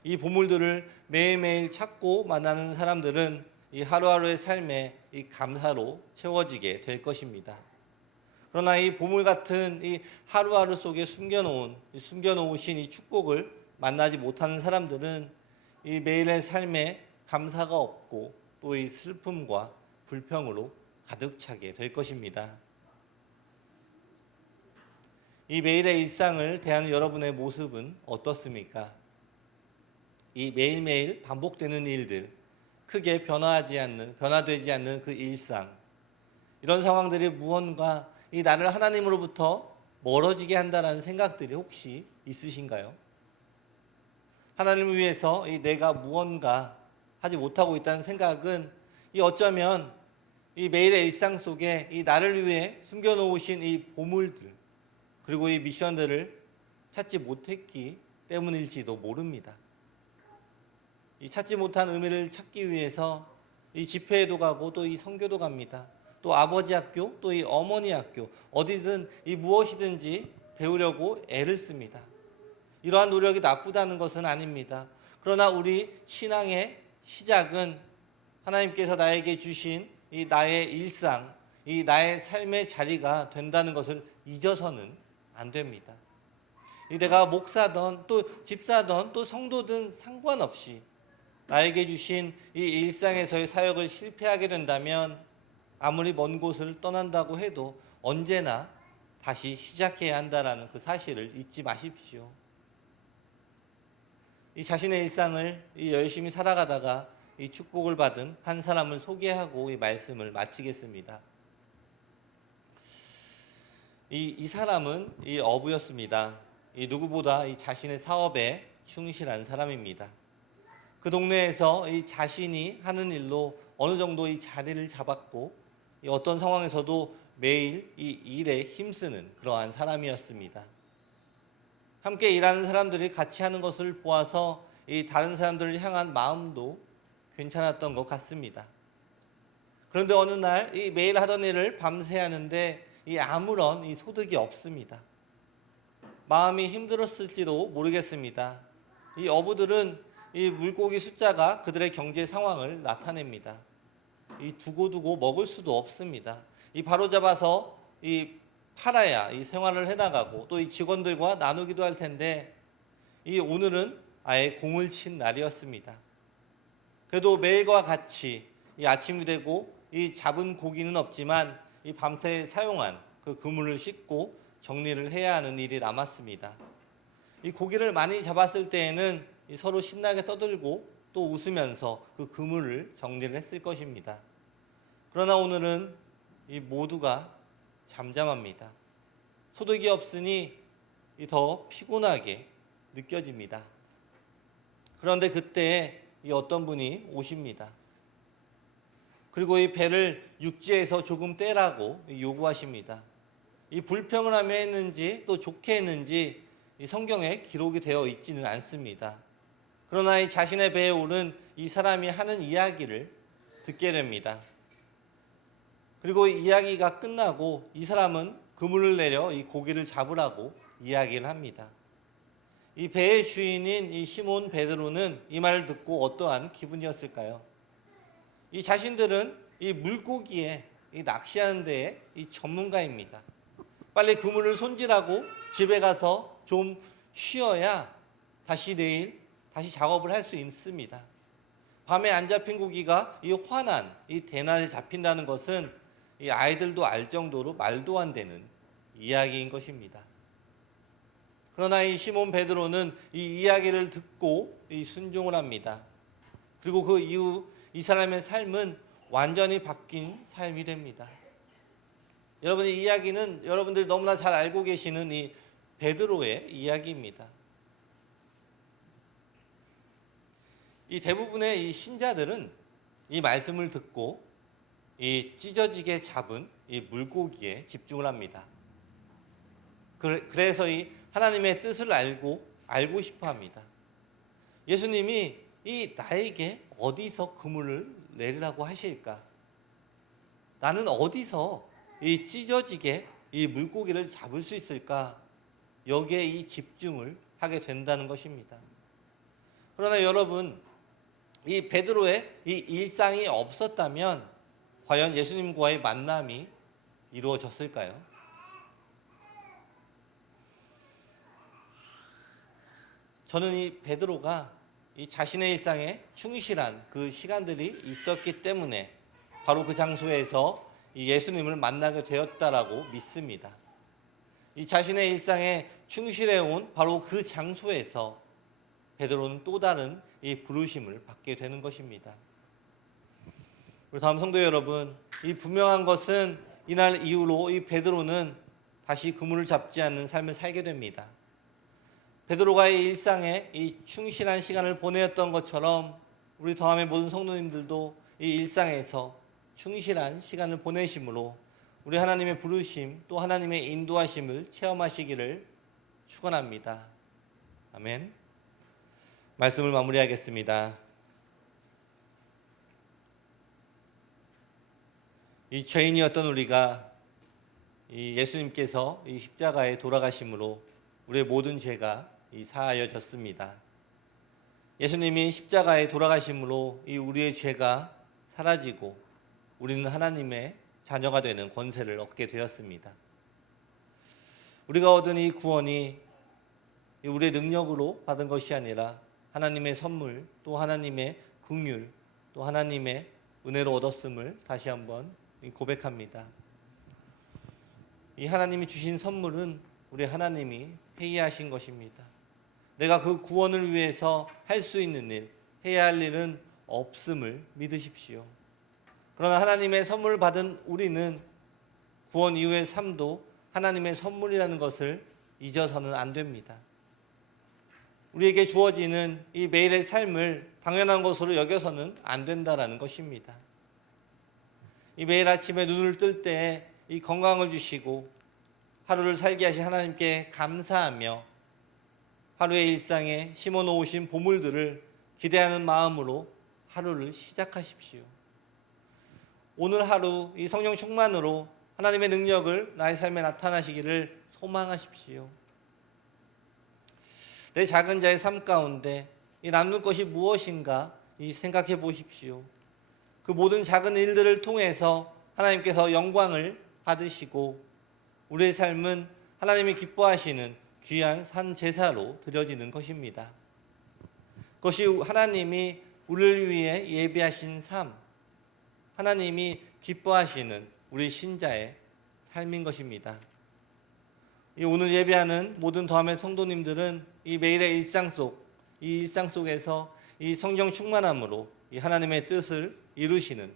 이 보물들을 매일매일 찾고 만나는 사람들은 이 하루하루의 삶에 이 감사로 채워지게 될 것입니다. 그러나 이 보물 같은 이 하루하루 속에 숨겨놓으신 이 축복을 만나지 못하는 사람들은 이 매일의 삶에 감사가 없고 또 이 슬픔과 불평으로 가득 차게 될 것입니다. 이 매일의 일상을 대하는 여러분의 모습은 어떻습니까? 이 매일매일 반복되는 일들, 크게 변화되지 않는 그 일상, 이런 상황들이 무언가 이 나를 하나님으로부터 멀어지게 한다는 생각들이 혹시 있으신가요? 하나님을 위해서 이 내가 무언가 하지 못하고 있다는 생각은 이 어쩌면 이 매일의 일상 속에 이 나를 위해 숨겨놓으신 이 보물들 그리고 이 미션들을 찾지 못했기 때문일지도 모릅니다. 이 찾지 못한 의미를 찾기 위해서 이 집회에도 가고 또 이 선교도 갑니다. 또 아버지 학교, 또 이 어머니 학교, 어디든 이 무엇이든지 배우려고 애를 씁니다. 이러한 노력이 나쁘다는 것은 아닙니다. 그러나 우리 신앙의 시작은 하나님께서 나에게 주신 이 나의 일상, 이 나의 삶의 자리가 된다는 것을 잊어서는 안 됩니다. 이 내가 목사든 또 집사든 또 성도든 상관없이 나에게 주신 이 일상에서의 사역을 실패하게 된다면 아무리 먼 곳을 떠난다고 해도 언제나 다시 시작해야 한다는 그 사실을 잊지 마십시오. 이 자신의 일상을 열심히 살아가다가 이 축복을 받은 한 사람을 소개하고 이 말씀을 마치겠습니다. 이 사람은 이 어부였습니다. 이 누구보다 이 자신의 사업에 충실한 사람입니다. 그 동네에서 이 자신이 하는 일로 어느 정도 이 자리를 잡았고 이 어떤 상황에서도 매일 이 일에 힘쓰는 그러한 사람이었습니다. 함께 일하는 사람들이 같이 하는 것을 보아서 이 다른 사람들을 향한 마음도 괜찮았던 것 같습니다. 그런데 어느 날 이 매일 하던 일을 밤새 하는데 이 아무런 이 소득이 없습니다. 마음이 힘들었을지도 모르겠습니다. 이 어부들은 이 물고기 숫자가 그들의 경제 상황을 나타냅니다. 이 두고두고 먹을 수도 없습니다. 이 바로잡아서 이 팔아야 이 생활을 해나가고 또 이 직원들과 나누기도 할 텐데 이 오늘은 아예 공을 친 날이었습니다. 그래도 매일과 같이 이 아침이 되고 이 잡은 고기는 없지만 이 밤새 사용한 그 그물을 씻고 정리를 해야 하는 일이 남았습니다. 이 고기를 많이 잡았을 때에는 이 서로 신나게 떠들고 또 웃으면서 그 그물을 정리를 했을 것입니다. 그러나 오늘은 이 모두가 잠잠합니다. 소득이 없으니 더 피곤하게 느껴집니다. 그런데 그때 이 어떤 분이 오십니다. 그리고 이 배를 육지에서 조금 떼라고 요구하십니다. 이 불평을 하며 했는지 또 좋게 했는지 이 성경에 기록이 되어 있지는 않습니다. 그러나 이 자신의 배에 오른 이 사람이 하는 이야기를 듣게 됩니다. 그리고 이 이야기가 끝나고 이 사람은 그물을 내려 이 고기를 잡으라고 이야기를 합니다. 이 배의 주인인 이 시몬 베드로는 이 말을 듣고 어떠한 기분이었을까요? 이 자신들은 이 물고기에 이 낚시하는 데에 이 전문가입니다. 빨리 그물을 손질하고 집에 가서 좀 쉬어야 내일 다시 작업을 할 수 있습니다. 밤에 안 잡힌 고기가 이 환한 이 대낮에 잡힌다는 것은 이 아이들도 알 정도로 말도 안 되는 이야기인 것입니다. 그러나 이 시몬 베드로는 이 이야기를 듣고 이 순종을 합니다. 그리고 그 이후 이 사람의 삶은 완전히 바뀐 삶이 됩니다. 여러분, 이 이야기는 여러분들이 너무나 잘 알고 계시는 이 베드로의 이야기입니다. 이 대부분의 이 신자들은 이 말씀을 듣고 이 찢어지게 잡은 이 물고기에 집중을 합니다. 그래서 이 하나님의 뜻을 알고 싶어 합니다. 예수님이 이 나에게 어디서 그물을 내리라고 하실까? 나는 어디서 이 찢어지게 이 물고기를 잡을 수 있을까? 여기에 이 집중을 하게 된다는 것입니다. 그러나 여러분, 이 베드로의 이 일상이 없었다면 과연 예수님과의 만남이 이루어졌을까요? 저는 이 베드로가 이 자신의 일상에 충실한 그 시간들이 있었기 때문에 바로 그 장소에서 이 예수님을 만나게 되었다라고 믿습니다. 이 자신의 일상에 충실해온 바로 그 장소에서 베드로는 또 다른 이 부르심을 받게 되는 것입니다. 우리 다음 성도 여러분, 이 분명한 것은 이날 이후로 이 베드로는 다시 그물을 잡지 않는 삶을 살게 됩니다. 베드로가의 일상에 이 충실한 시간을 보내었던 것처럼 우리 더함의 모든 성도님들도 이 일상에서 충실한 시간을 보내심으로 우리 하나님의 부르심 또 하나님의 인도하심을 체험하시기를 축원합니다. 아멘. 말씀을 마무리하겠습니다. 이 죄인이었던 우리가 이 예수님께서 이 십자가에 돌아가심으로 우리의 모든 죄가 이 사하여졌습니다. 예수님이 십자가에 돌아가심으로 이 우리의 죄가 사라지고 우리는 하나님의 자녀가 되는 권세를 얻게 되었습니다. 우리가 얻은 이 구원이 우리의 능력으로 받은 것이 아니라 하나님의 선물, 또 하나님의 긍휼, 또 하나님의 은혜로 얻었음을 다시 한번 고백합니다. 이 하나님이 주신 선물은 우리 하나님이 회의하신 것입니다. 내가 그 구원을 위해서 할 수 있는 일, 해야 할 일은 없음을 믿으십시오. 그러나 하나님의 선물을 받은 우리는 구원 이후의 삶도 하나님의 선물이라는 것을 잊어서는 안 됩니다. 우리에게 주어지는 이 매일의 삶을 당연한 것으로 여겨서는 안 된다라는 것입니다. 이 매일 아침에 눈을 뜰 때 이 건강을 주시고 하루를 살게 하신 하나님께 감사하며 하루의 일상에 심어 놓으신 보물들을 기대하는 마음으로 하루를 시작하십시오. 오늘 하루 이 성령 충만으로 하나님의 능력을 나의 삶에 나타나시기를 소망하십시오. 내 작은 자의 삶 가운데 이 남는 것이 무엇인가 이 생각해 보십시오. 그 모든 작은 일들을 통해서 하나님께서 영광을 받으시고 우리의 삶은 하나님이 기뻐하시는 귀한 산 제사로 드려지는 것입니다. 그것이 하나님이 우리를 위해 예비하신 삶, 하나님이 기뻐하시는 우리 신자의 삶인 것입니다. 이 오늘 예배하는 모든 더함의 성도님들은 이 매일의 일상 속에서 이 성령 충만함으로 이 하나님의 뜻을 이루시는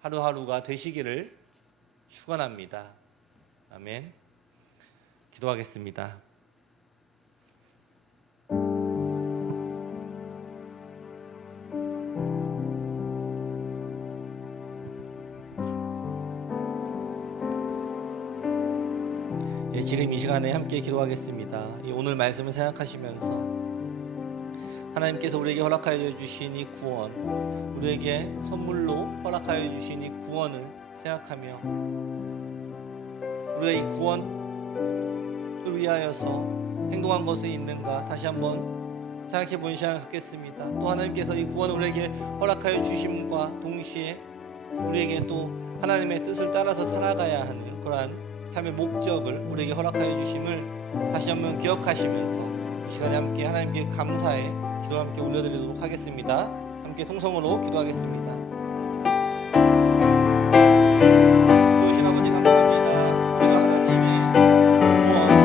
하루하루가 되시기를 축원합니다. 아멘. 기도하겠습니다. 지금 이 시간에 함께 기도하겠습니다. 오늘 말씀을 생각하시면서 하나님께서 우리에게 허락하여 주신 이 구원, 우리에게 선물로 허락하여 주신 이 구원을 생각하며 우리가 이 구원을 위하여서 행동한 것이 있는가 다시 한번 생각해 보는 시간을 갖겠습니다. 또 하나님께서 이 구원을 우리에게 허락하여 주심과 동시에 우리에게 또 하나님의 뜻을 따라서 살아가야 하는 그러한 삶의 목적을 우리에게 허락하여 주심을 다시 한번 기억하시면서 이 시간에 함께 하나님께 감사의 기도를 함께 올려드리도록 하겠습니다. 함께 통성으로 기도하겠습니다. 좋으신 아버지 감사합니다. 우리가 하나님의 구원,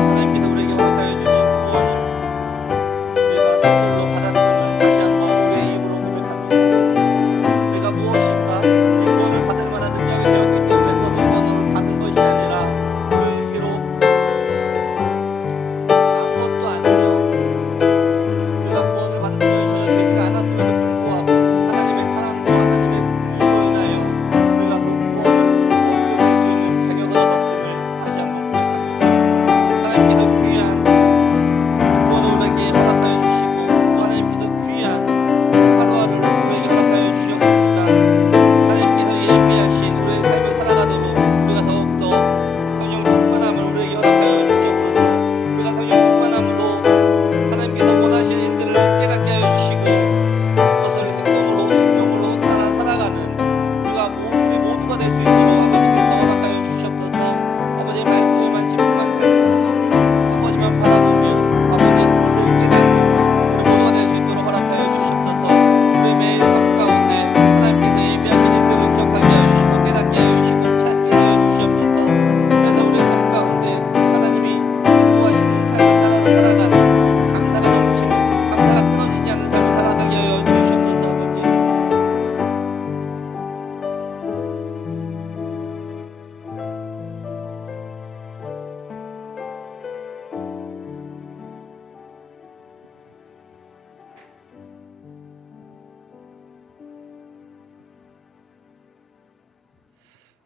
하나님께서 우리에게 허락하여 주신 구원을 우리가 선물로 받았음을 다시 한번 우리의 입으로 고백합니다. 내가 무엇인가 이 구원을 받을 만한 능력이 되었기 때문에 그것을 구원을 받은 것이 아니라 우리는 비록 아무것도 아니며 우리가 구원을 받은 것이 전혀 되지 않았음에도 불구하고 하나님의 사랑과 하나님의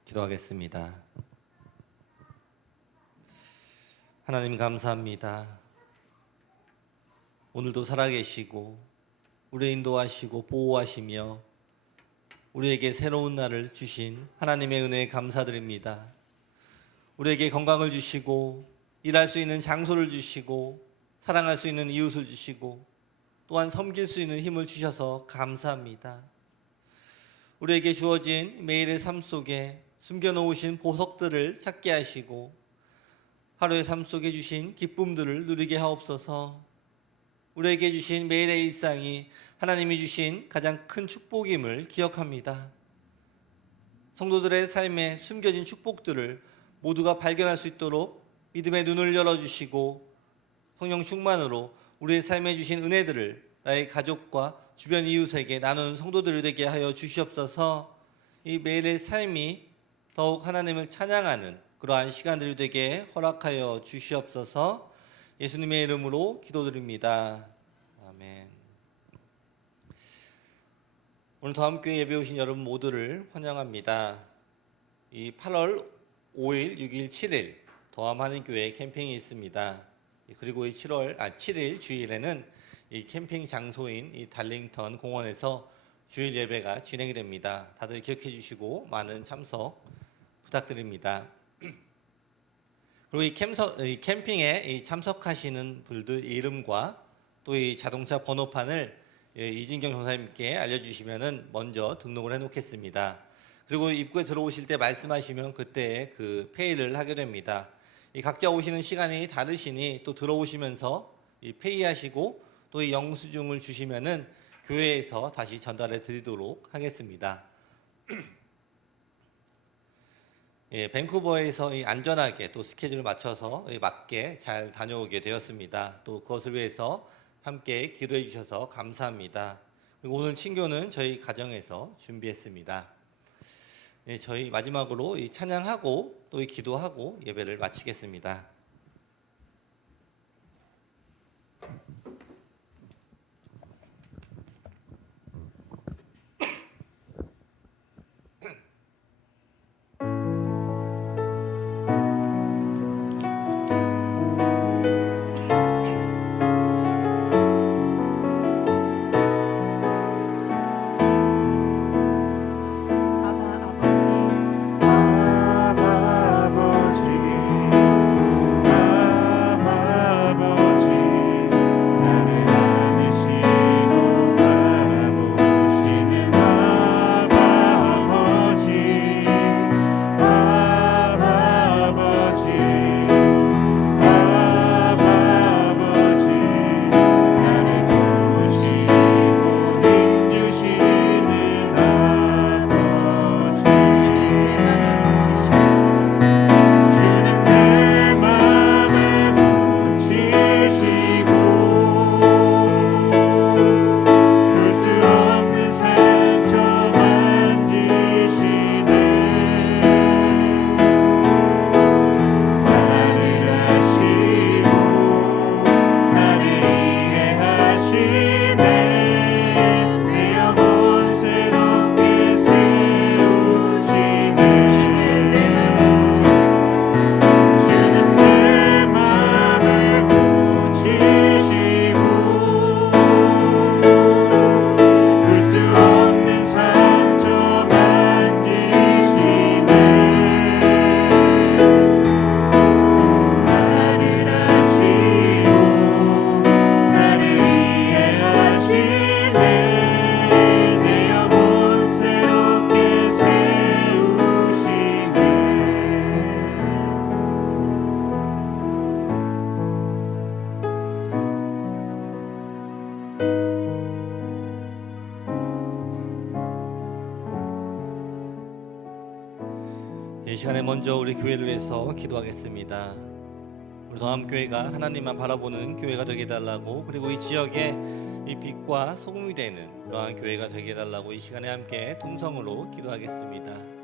기도하겠습니다. 하나님 감사합니다. 오늘도 살아계시고 우리 인도하시고 보호하시며 우리에게 새로운 날을 주신 하나님의 은혜에 감사드립니다. 우리에게 건강을 주시고 일할 수 있는 장소를 주시고 사랑할 수 있는 이웃을 주시고 또한 섬길 수 있는 힘을 주셔서 감사합니다. 우리에게 주어진 매일의 삶 속에 숨겨놓으신 보석들을 찾게 하시고 하루의 삶 속에 주신 기쁨들을 누리게 하옵소서. 우리에게 주신 매일의 일상이 하나님이 주신 가장 큰 축복임을 기억합니다. 성도들의 삶에 숨겨진 축복들을 모두가 발견할 수 있도록 믿음의 눈을 열어주시고 성령 충만으로 우리의 삶에 주신 은혜들을 나의 가족과 주변 이웃에게 나누는 성도들 되게 하여 주시옵소서. 이 매일의 삶이 더욱 하나님을 찬양하는 그러한 시간들이 되게 허락하여 주시옵소서. 예수님의 이름으로 기도드립니다. 아멘. 오늘 더함교회 예배 오신 여러분 모두를 환영합니다. 이 8월 5일, 6일, 7일 더함 한인교회 캠핑이 있습니다. 그리고 이 7일 주일에는 이 캠핑 장소인 이 달링턴 공원에서 주일 예배가 진행이 됩니다. 다들 기억해 주시고 많은 참석 부탁드립니다. 그리고 이 캠핑에 참석하시는 분들 이름과 또 이 자동차 번호판을 이진경 전사님께 알려주시면은 먼저 등록을 해놓겠습니다. 그리고 입구에 들어오실 때 말씀하시면 그때 그 페이를 하게 됩니다. 이 각자 오시는 시간이 다르시니 또 들어오시면서 이 페이하시고 또 이 영수증을 주시면은 교회에서 다시 전달해 드리도록 하겠습니다. 예, 밴쿠버에서 안전하게 또 스케줄을 맞춰서 맞게 잘 다녀오게 되었습니다. 또 그것을 위해서 함께 기도해 주셔서 감사합니다. 그리고 오늘 친교는 저희 가정에서 준비했습니다. 예, 저희 마지막으로 이 찬양하고 또 이 기도하고 예배를 마치겠습니다. 이 시간에 먼저 우리 교회를 위해서 기도하겠습니다. 우리 더함교회가 하나님만 바라보는 교회가 되게 해달라고, 그리고 이 지역에 이 빛과 소금이 되는 그러한 교회가 되게 해달라고 이 시간에 함께 동성으로 기도하겠습니다.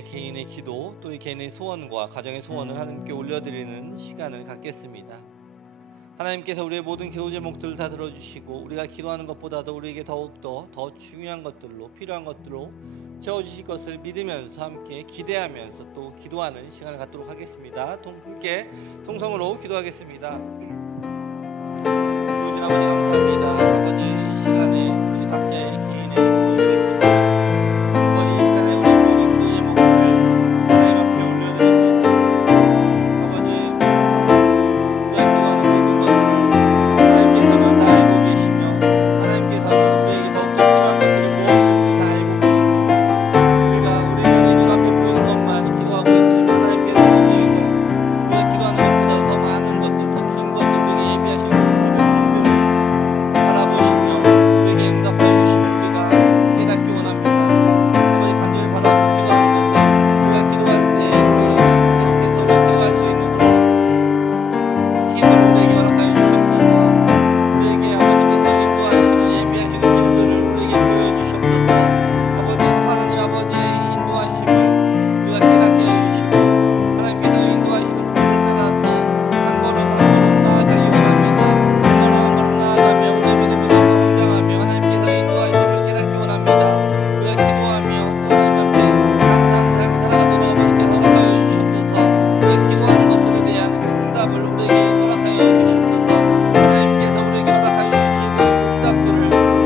각자의 개인의 기도 또 이 개인의 소원과 가정의 소원을 하나님께 올려드리는 시간을 갖겠습니다. 하나님께서 우리의 모든 기도 제목들을 다 들어주시고 우리가 기도하는 것보다도 우리에게 더욱더 더 중요한 것들로 필요한 것들로 채워주실 것을 믿으면서 함께 기대하면서 또 기도하는 시간을 갖도록 하겠습니다. 함께 통성으로 기도하겠습니다. 좋으신 아버지 감사합니다. 아버지 이 시간에 우리 각자의 개인의 기도를 드렸습니다. 아버지 이 시간에 우리 모든 기도 제목들 하나님 앞에 올려드립니다. 아버지 우리가 기도하는 모든 것들을 하나님께서는 다 알고 계시며 하나님께서는 우리에게 더욱더 필요한 것들이 무엇인지 다 알고 계십니다. 우리가 우리 눈앞에 보이는 것만 기도하고 있지만 하나님께서는 우리가 기도하는 것보다 더 많은 것들, 더 긴 것들 우리에게 예비하시고 바라보시며 우리에게 응답하여 주시면 우리가 깨닫기 원합니다. 아버지 간절히 바라보고 기도하는 것은 우리가 기도할 때 계속해서 우리가 기도할 수 있는 그런 힘을 우리에게 허락하여 주시옵소서. 우리에게 아버지께서 인도하시는 예비하시는 길들을 우리에게 보여주시옵소서. 아버지 하나님 아버지의 인도하심을 우리가 깨닫게 하여 주시고 하나님께서 인도하시는 그 길을 따라서 한 걸음 한 걸음 나아가기 원합니다. 한 걸음 한 걸음 나아가며 우리의 믿음을 더 성장하며 하나님께서 인도하심을 깨닫기 원합니다. 우리가 기도하며 또 하나님 앞에 감사하는 삶을 살아가도록 아버지께서 허락하여 주시옵소서. 우리가 기도하는 것들에 대한 그 응답을 우리에게 허락하여 주시옵소서. 하나님께서 우리에게 허락하여 주신 그 응답들을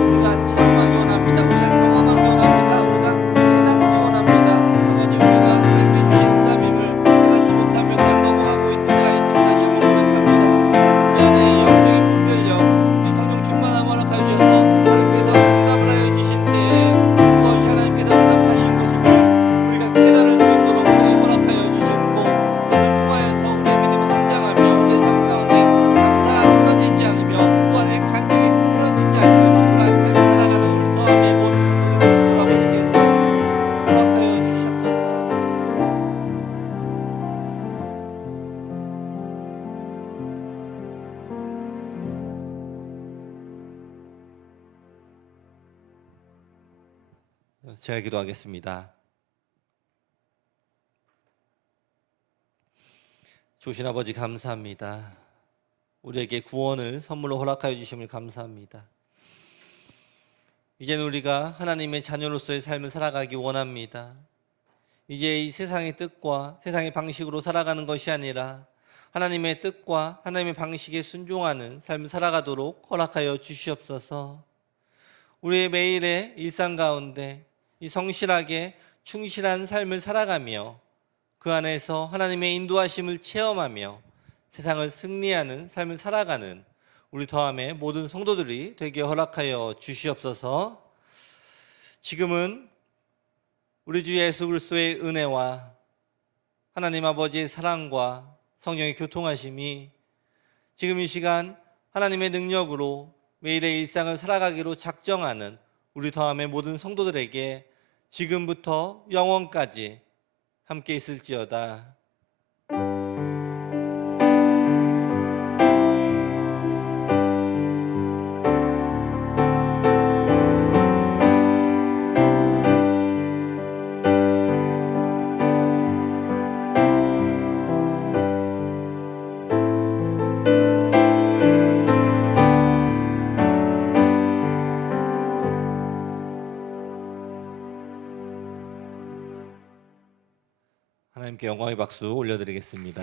우리가 체험하기 원합니다. 우리가 경험하기 원합니다. 우리가 깨닫기 원합니다. 아버지 우리가 하나님께 주신 응답임을 깨닫지 못하며 그냥 넘어가고 있을 때가 있습니다. 다시 한번 고백합니다. 우리 안에 영적인 분별력, 이 성령 충만함을 허락하여 주셔서 하나님께서 응답을 하여 주실 때에 그것이 하나님께서 응답하신 것임을 우리가 깨달을 수 있도록 우리에게 허락하여 주셨고 그것을 통하여서 우리의 믿음이 성장하며 우리의 삶 가운데 감사가 끊어지지 않으며 또한 의 간격이 끊어지지 않는 그러한 삶을 살아가는 우리 더함의 모든 성도들 아버지께서 허락하여 주시옵소서. 제가 기도하겠습니다. 좋으신 아버지 감사합니다. 우리에게 구원을 선물로 허락하여 주심을 감사합니다. 이제는 우리가 하나님의 자녀로서의 삶을 살아가기 원합니다. 이제 이 세상의 뜻과 세상의 방식으로 살아가는 것이 아니라 하나님의 뜻과 하나님의 방식에 순종하는 삶을 살아가도록 허락하여 주시옵소서. 우리의 매일의 일상 가운데 이 성실하게 충실한 삶을 살아가며 그 안에서 하나님의 인도하심을 체험하며 세상을 승리하는 삶을 살아가는 우리 더함의 모든 성도들이 되게 허락하여 주시옵소서. 지금은 우리 주 예수 그리스도의 은혜와 하나님 아버지의 사랑과 성령의 교통하심이 지금 이 시간 하나님의 능력으로 매일의 일상을 살아가기로 작정하는 우리 더함의 모든 성도들에게 지금부터 영원까지 함께 있을지어다. 하나님께 영광의 박수 올려드리겠습니다.